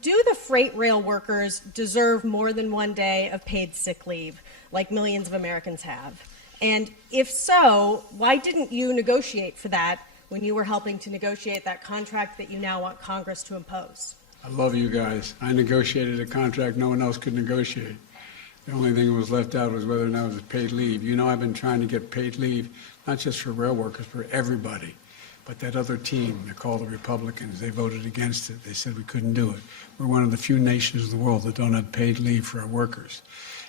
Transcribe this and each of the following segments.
do the freight rail workers deserve more than 1 day of paid sick leave, like millions of Americans have? And if so, why didn't you negotiate for that when you were helping to negotiate that contract that you now want Congress to impose? I love you guys. I negotiated a contract no one else could negotiate. The only thing that was left out was whether or not it was paid leave. You know, I've been trying to get paid leave, not just for rail workers, for everybody. But that other team, they're called the Republicans, they voted against it. They said we couldn't do it. We're one of the few nations in the world that don't have paid leave for our workers.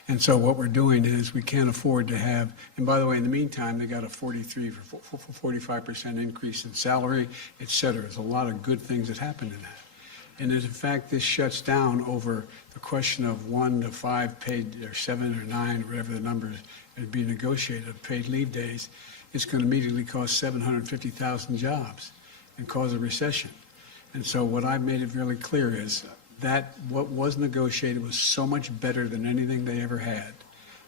And so what we're doing is we can't afford to have, and by the way, in the meantime, they got a 45% increase in salary, et cetera. There's a lot of good things that happened in that. And if in fact this shuts down over the question of 1 to 5 paid, or 7 or 9, or whatever the numbers would be negotiated of paid leave days, it's going to immediately cost 750,000 jobs and cause a recession. And so what I've made it really clear is that what was negotiated was so much better than anything they ever had,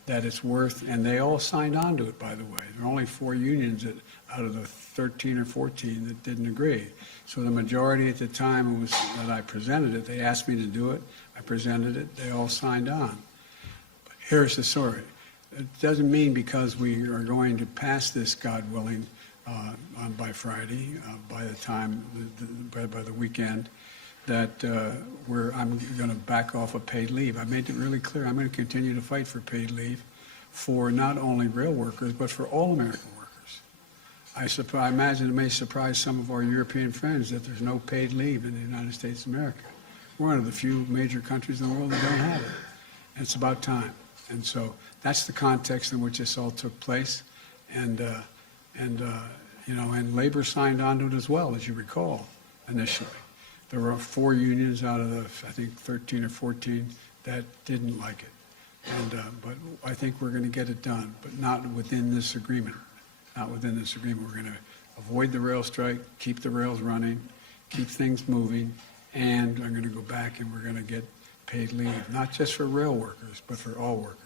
that it's worth, and they all signed on to it, by the way. There are only 4 unions out of the 13 or 14 that didn't agree. So the majority at the time was that I presented it. They asked me to do it. I presented it. They all signed on. But here's the story. It doesn't mean because we are going to pass this, God willing, by Friday, by the time, by the weekend, that I'm going to back off of paid leave. I made it really clear. I'm going to continue to fight for paid leave for not only rail workers, but for all American workers. I imagine it may surprise some of our European friends that there's no paid leave in the United States of America. We're one of the few major countries in the world that don't have it. And it's about time. And so that's the context in which this all took place. And labor signed on to it as well, as you recall, initially. There were 4 unions out of the, I think, 13 or 14 that didn't like it. But I think we're going to get it done, but not within this agreement. Not within this agreement. We're going to avoid the rail strike, keep the rails running, keep things moving, and I'm going to go back and we're going to get paid leave, not just for rail workers, but for all workers.